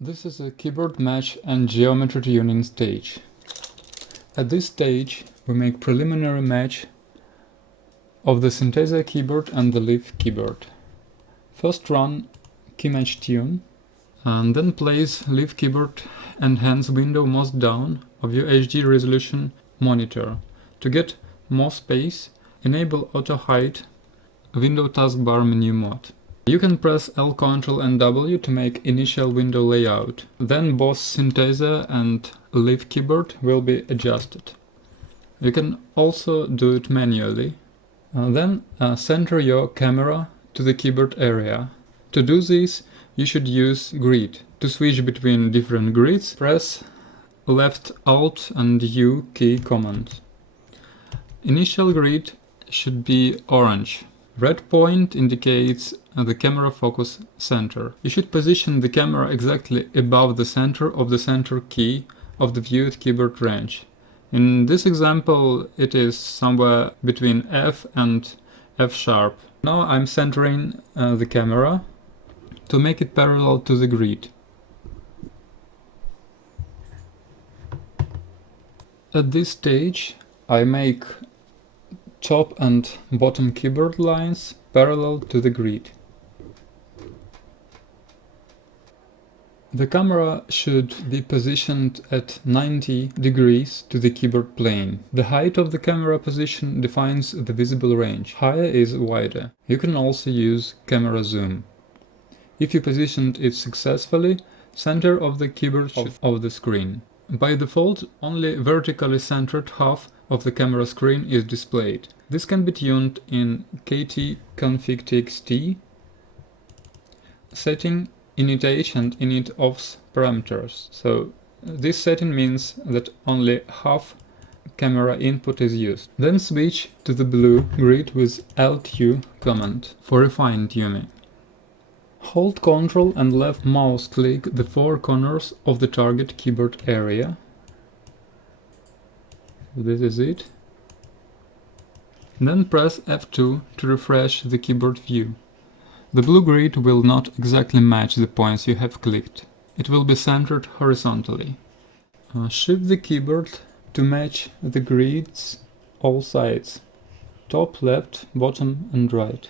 This is a keyboard match and geometry tuning stage. At this stage, we make preliminary match of the synthesizer keyboard and the leaf keyboard. First run key match tune, and then place leaf keyboard and hands window most down of your HD resolution monitor. To get more space, enable auto hide window taskbar menu mode. You can press L, Ctrl and W to make initial window layout. Then both synthesizer and leaf keyboard will be adjusted. You can also do it manually. Then center your camera to the keyboard area. To do this, you should use grid. To switch between different grids, press left Alt and U key command. Initial grid should be orange. Red point indicates the camera focus center. You should position the camera exactly above the center of the center key of the viewed keyboard range. In this example, it is somewhere between F and F sharp. Now I'm centering the camera to make it parallel to the grid. At this stage, I make top and bottom keyboard lines parallel to the grid. The camera should be positioned at 90 degrees to the keyboard plane. The height of the camera position defines the visible range. Higher is wider. You can also use camera zoom. If you positioned it successfully, center of the keyboard of the screen. By default, only vertically centered half of the camera screen is displayed. This can be tuned in ktconfig.txt setting init and init-offs parameters. So this setting means that only half camera input is used. Then switch to the blue grid with Alt-U command for refined tuning. Hold Ctrl and left mouse click the four corners of the target keyboard area. This is it. Then press F2 to refresh the keyboard view. The blue grid will not exactly match the points you have clicked. It will be centered horizontally. Shift the keyboard to match the grids all sides. Top, left, bottom and right.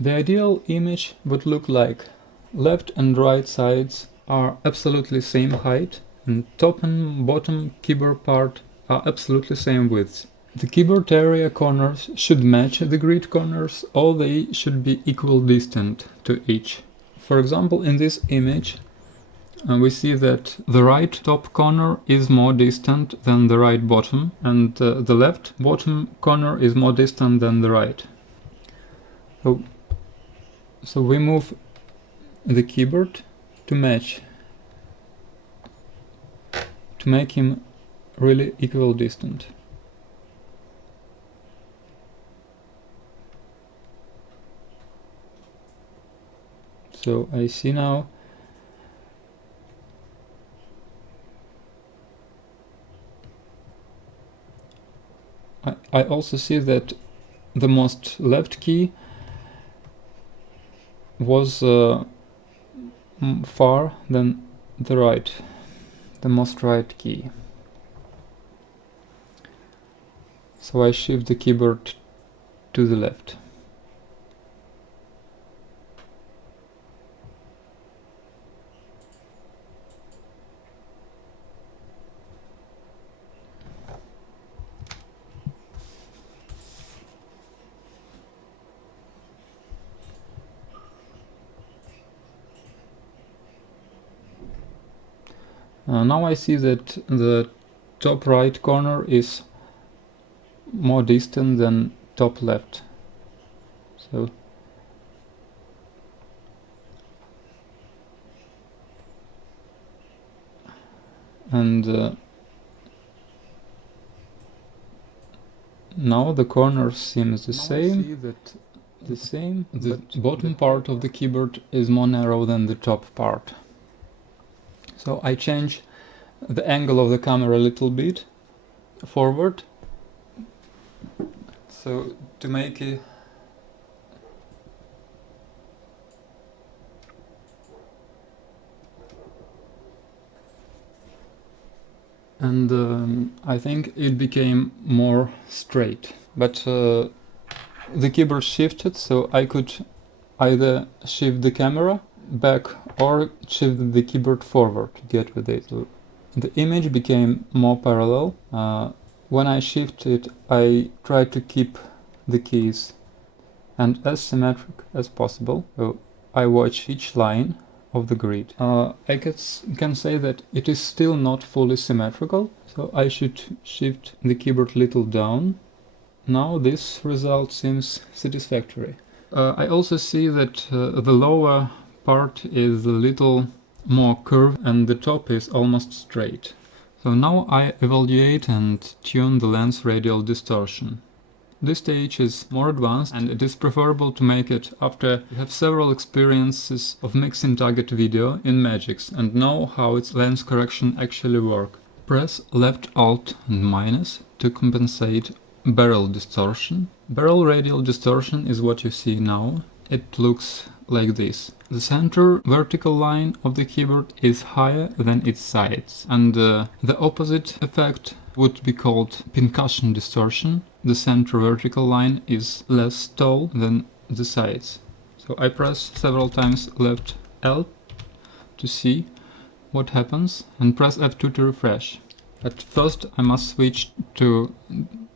The ideal image would look like left and right sides are absolutely same height and top and bottom keyboard part are absolutely same width. The keyboard area corners should match the grid corners, or they should be equal distant to each. For example, in this image, we see that the right top corner is more distant than the right bottom, and the left bottom corner is more distant than the right. So we move the keyboard to match, to make him really equal distant. So I see now I also see that the most left key was far than the most right key. So I shift the keyboard to the left. Now I see that the top right corner is more distant than top left. So and now the corners seems the same. The bottom part of the keyboard is more narrow than the top part. So I change the angle of the camera a little bit forward, so to make it and I think it became more straight. But the keyboard shifted, so I could either shift the camera back or shift the keyboard forward to get with it. So the image became more parallel. When I shifted, I tried to keep the keys and as symmetric as possible. So I watch each line of the grid. I can say that it is still not fully symmetrical, so I should shift the keyboard little down. Now this result seems satisfactory. I also see that the lower part is a little more curved and the top is almost straight. So now I evaluate and tune the lens radial distortion. This stage is more advanced and it is preferable to make it after you have several experiences of mixing target video in Magix and know how its lens correction actually works. Press left Alt and minus to compensate barrel distortion. Barrel radial distortion is what you see now. It looks like this. The center vertical line of the keyboard is higher than its sides, and the opposite effect would be called pincushion distortion. The center vertical line is less tall than the sides. So I press several times left L to see what happens and press F2 to refresh. At first I must switch to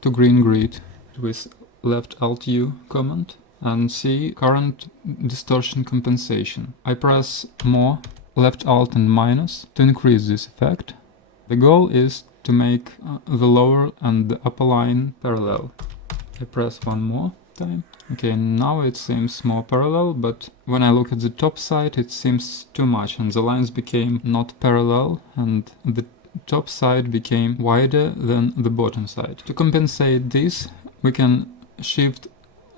green grid with left Alt U command and see current distortion compensation. I press more left Alt and minus to increase this effect. The goal is to make the lower and the upper line parallel. I press one more time. Okay, now it seems more parallel, but when I look at the top side it seems too much and the lines became not parallel and the top side became wider than the bottom side. To compensate this, we can shift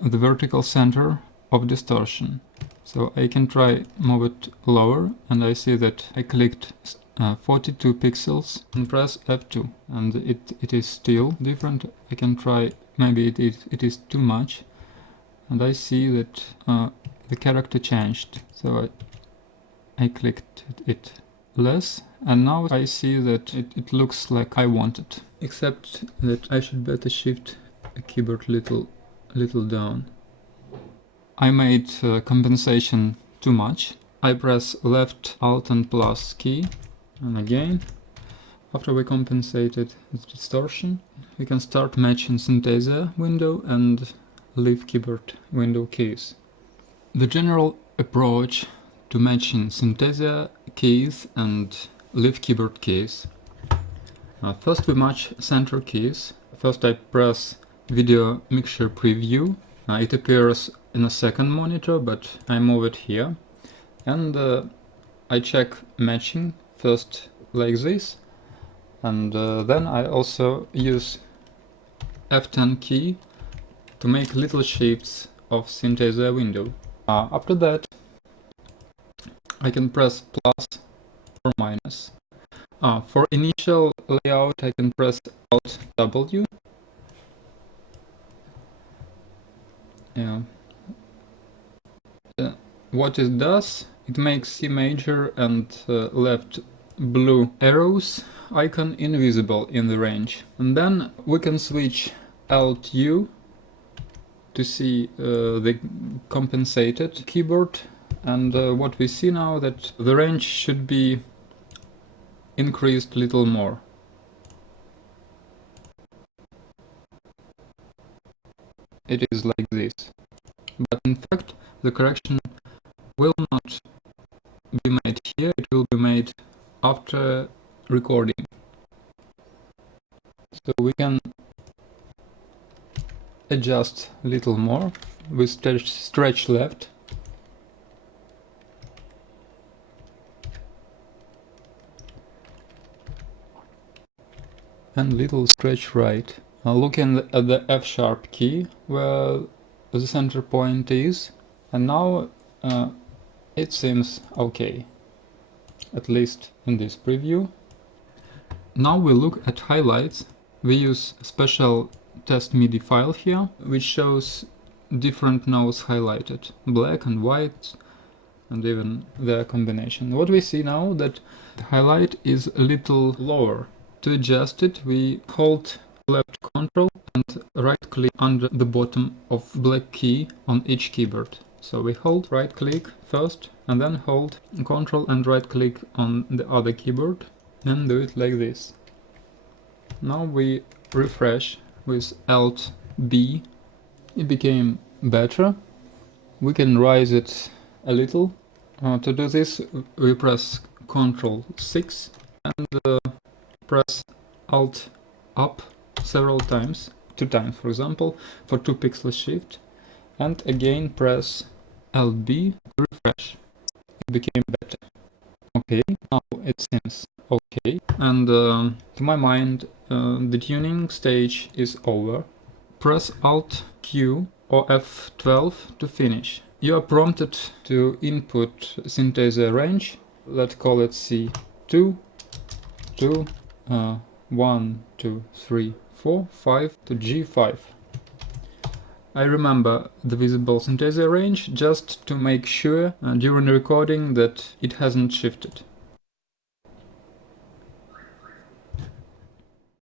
the vertical center of distortion. So I can try move it lower and I see that I clicked 42 pixels and press F2 and it is still different. I can try, maybe it is too much, and I see that the character changed. So I clicked it less and now I see that it looks like I want it, except that I should better shift the keyboard little down. I made compensation too much. I press left Alt and plus key, and again, after we compensated the distortion, we can start matching Synthesia window and leave keyboard window keys. The general approach to matching Synthesia keys and leave keyboard keys. First we match center keys. First I press video mixture preview. It appears in a second monitor, but I move it here. And I check matching first like this. And then I also use F10 key to make little shifts of Synthesia window. After that, I can press plus or minus. For initial layout, I can press Alt W. Yeah. What it does, it makes C major and left blue arrows icon invisible in the range. And then we can switch Alt U to see the compensated keyboard. And what we see now that the range should be increased a little more. It is like this. But in fact, the correction will not be made here, it will be made after recording. So we can adjust a little more with stretch left. And little stretch right. Looking at the F-sharp key where the center point is, and now it seems okay, at least in this preview. Now we look at highlights. We use a special test MIDI file here, which shows different notes highlighted, black and white, and even their combination. What we see now that the highlight is a little lower To adjust it, we hold left Ctrl and right click under the bottom of black key on each keyboard. So we hold right click first and then hold Ctrl and right click on the other keyboard and do it like this. Now we refresh with Alt B. It became better. We can raise it a little. To do this, we press Ctrl 6 and press Alt up several times, 2 times for example, for 2 pixel shift, and again press Alt B to refresh. It became better. Okay, now it seems okay, and to my mind the tuning stage is over. Press Alt Q or F12 to finish. You are prompted to input synthesizer range. Let's call it C2, 2, 1, 2, 3, 4, 5 to G5. I remember the visible synthesizer range just to make sure during recording that it hasn't shifted.